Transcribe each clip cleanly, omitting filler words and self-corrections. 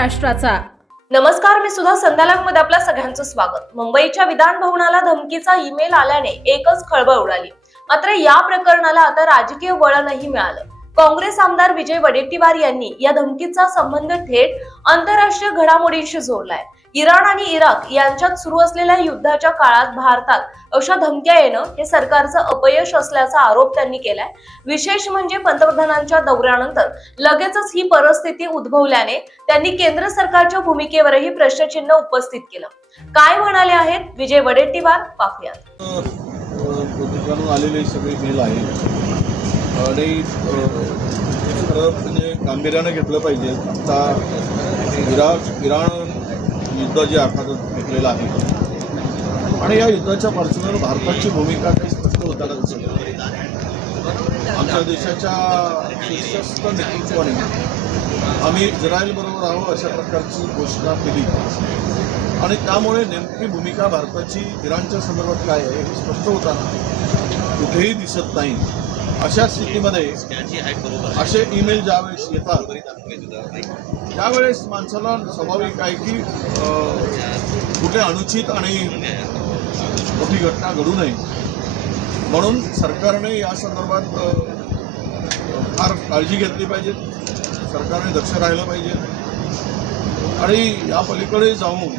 महाराष्ट्राचा। नमस्कार, मी सुद्धा संध्यालागमध्ये आपल्या सगळ्यांचं स्वागत। मुंबईच्या विधान भवनाला धमकीचा ईमेल आल्याने एकच खळबळ उडाली। मात्र या प्रकरणाला आता राजकीय वळणही मिळालं। काँग्रेस आमदार विजय वडेट्टीवार यांनी या धमकीचा संबंध थेट आंतरराष्ट्रीय घडामोडींशी जोडलाय। इराण आणि इराक यांच्यात सुरू असलेल्या युद्धाच्या काळात भारतात अशा धमक्या येणं हे सरकारचं अपयश असल्याचा आरोप त्यांनी केलाय। विशेष म्हणजे पंतप्रधानांच्या दौऱ्यानंतर लगेचच ही परिस्थिती उद्भवल्याने त्यांनी केंद्र सरकारच्या भूमिकेवरही प्रश्नचिन्ह उपस्थित केलं। काय म्हणाले आहेत विजय वडेट्टीवार, पाहूयात। आलेले सगळे मेल आहेत आणि खरं म्हणजे गांभीर्यानं घेतलं पाहिजे। आता इराण युद्ध जे आखात घेतलेलं आहे आणि या युद्धाच्या पार्श्वभूमीवर भारताची भूमिका काही स्पष्ट होताना दिसत नाही। आमच्या देशाच्या शीर्षस्थ नेतृत्वाने आम्ही इस्रायलबरोबर आहोत अशा प्रकारची घोषणा केली आणि त्यामुळे नेमकी भूमिका भारताची इराणच्या संदर्भात काय आहे हे स्पष्ट होताना कुठेही दिसत नाही। अशा स्थितीमध्ये असे ईमेल ज्यावेळेस येतात त्यावेळेस माणसाला स्वाभाविक आहे की कुठे अनुचित आणि मोठी घटना घडू नये म्हणून सरकारने या संदर्भात फार काळजी घेतली पाहिजे। सरकारने दक्ष राहिलं पाहिजे आणि या पलीकडे जाऊन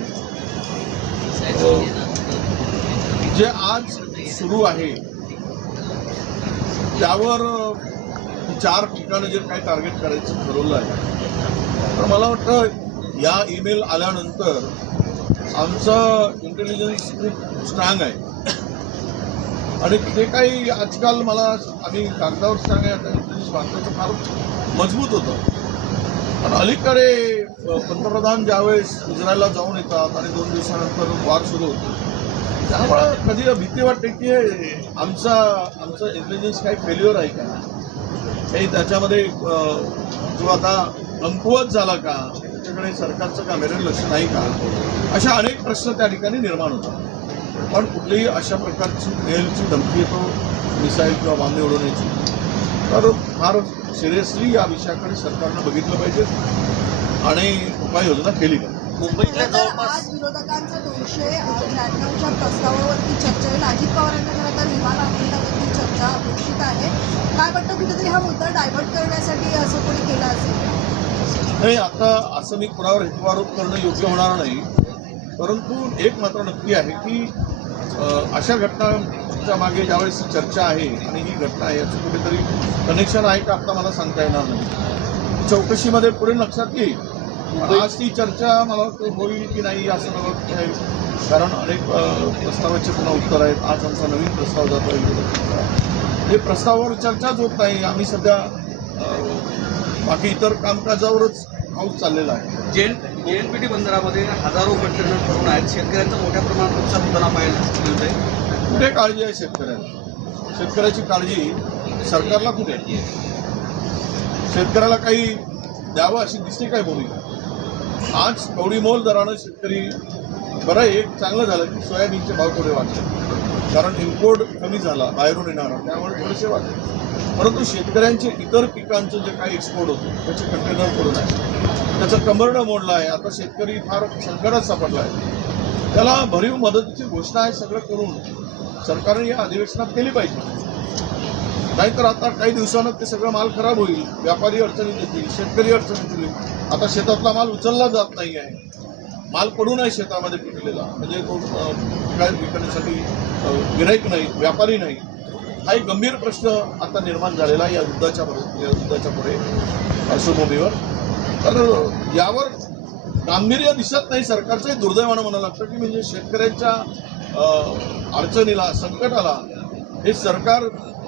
जे आज सुरू आहे त्यावर 4 ठिकाणं जे काही टार्गेट करायचं ठरवलं आहे तर मला वाटतं या ईमेल आल्यानंतर आमचं इंटेलिजन्स खूप स्ट्रॉंग आहे आणि ते काही आजकाल आम्ही कागदावर स्ट्रॉंग आहे, आता इंटेलिजन्स भारताचं फार मजबूत होतं। पण अलीकडे पंतप्रधान ज्यावेळेस इस्रायलला जाऊन येतात आणि 2 दिवसानंतर वार सुरू होतो त्यामुळे कधी भीती वाटते की आमचं इंटेलिजन्स काही फेल्युअर आहे का, काही त्याच्यामध्ये किंवा आता कमकुवत झाला का, त्याच्याकडे सरकारचं गांभीर्याने लक्ष नाही का, अशा अनेक प्रश्न त्या ठिकाणी निर्माण होतात। पण कुठलीही अशा प्रकारची मेलची धमकी येतो मिसाईल किंवा बांधे उडवण्याची तर फार सिरियसली या विषयाकडे सरकारनं बघितलं पाहिजे आणि उपाययोजना केली पाहिजे। मुंबईतल्या जवळपास विरोधकांचा 293च्या प्रस्तावावरती चर्चा होईल। अजित पवारांच्या खरं तर विमान अपघातावरती चर्चा अपेक्षित आहे। काय वाटतं कुठेतरी हा मुद्दा डायव्हर्ट करण्यासाठी असं कोणी केलं असेल? नाही, आता असं मी कुणावर हेतुआरोप करणं योग्य होणार नाही, परंतु एक मात्र नक्की आहे की अशा घटनांच्या मागे ज्यावेळेस चर्चा आहे आणि ही घटना आहे याचं कुठेतरी कनेक्शन आहे का आता मला सांगता येणार नाही। चौकशीमध्ये पुढे लक्षात येईल। आज ती चर्चा मला वाटतं होईल की नाही असं मला वाटतं आहे, कारण अनेक प्रस्तावाचे पुन्हा उत्तर आहेत। आज आमचा नवीन प्रस्ताव जातो आहे, हे प्रस्तावावर चर्चाच होत नाही। आम्ही सध्या बाकी इतर कामकाजावरच पाऊस चाललेला आहे। जेएनपीटी बंदरामध्ये हजारो कंटेनर करून आहेत। शेतकऱ्यांचं मोठ्या प्रमाणात नुकसान होताना पाहायला मिळतंय। कुठे काळजी आहे शेतकऱ्यांना? शेतकऱ्याची काळजी सरकारला कुठे? शेतकऱ्याला काही द्यावं अशी दिसते काय भूमिका? आज कवडीमोल दरानं शेतकरी बरं एक चांगलं झालं की सोयाबीनचे भाव थोडे वाढले, कारण इम्पोर्ट कमी झाला बाहेरून येणारा, त्यामुळे थोडेसे वाढले। परंतु शेतकऱ्यांचे इतर पिकांचं जे काही एक्सपोर्ट होतं त्याचे कंटेनर करून आहे, त्याचं कंबरडं मोडलं आहे। आता शेतकरी फार संकटात सापडला आहे, त्याला भरीव मदतीची घोषणा आहे सगळं करून सरकारने या अधिवेशनात केली पाहिजे। नाहीतर आता काही दिवसानं ते सगळं माल खराब होईल, व्यापारी अडचणीत येतील, शेतकरी अडचणीत येईल। आता शेतातला माल उचलला जात नाही आहे, माल पडू नये शेतामध्ये पिकलेला, म्हणजे तो काय विकण्यासाठी गिराईक नाही, व्यापारी नाही। हा एक गंभीर प्रश्न आता निर्माण झालेला आहे या युद्धाच्या पुढे पार्श्वभूमीवर। तर यावर गांभीर्य दिसत नाही सरकारचंही दुर्दैवानं म्हणावं लागतं की म्हणजे शेतकऱ्यांच्या अडचणीला, संकटाला हे सरकार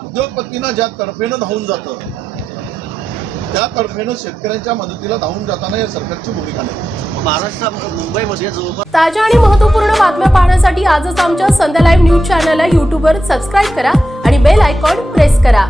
उद्योगपतींना ज्या तर्फेनं धावून जातं त्या तर्फेनं शेतकऱ्यांच्या मदतीला धावून जाताना या सरकारची भूमिका नाही। महाराष्ट्रात मुंबईमध्ये जवळपास ताज्या आणि महत्त्वपूर्ण बातम्या पाहण्यासाठी आजच आमच्या संध्या लाईव्ह न्यूज चॅनलला YouTubeवर सबस्क्राईब करा आणि बेल आयकॉन प्रेस करा।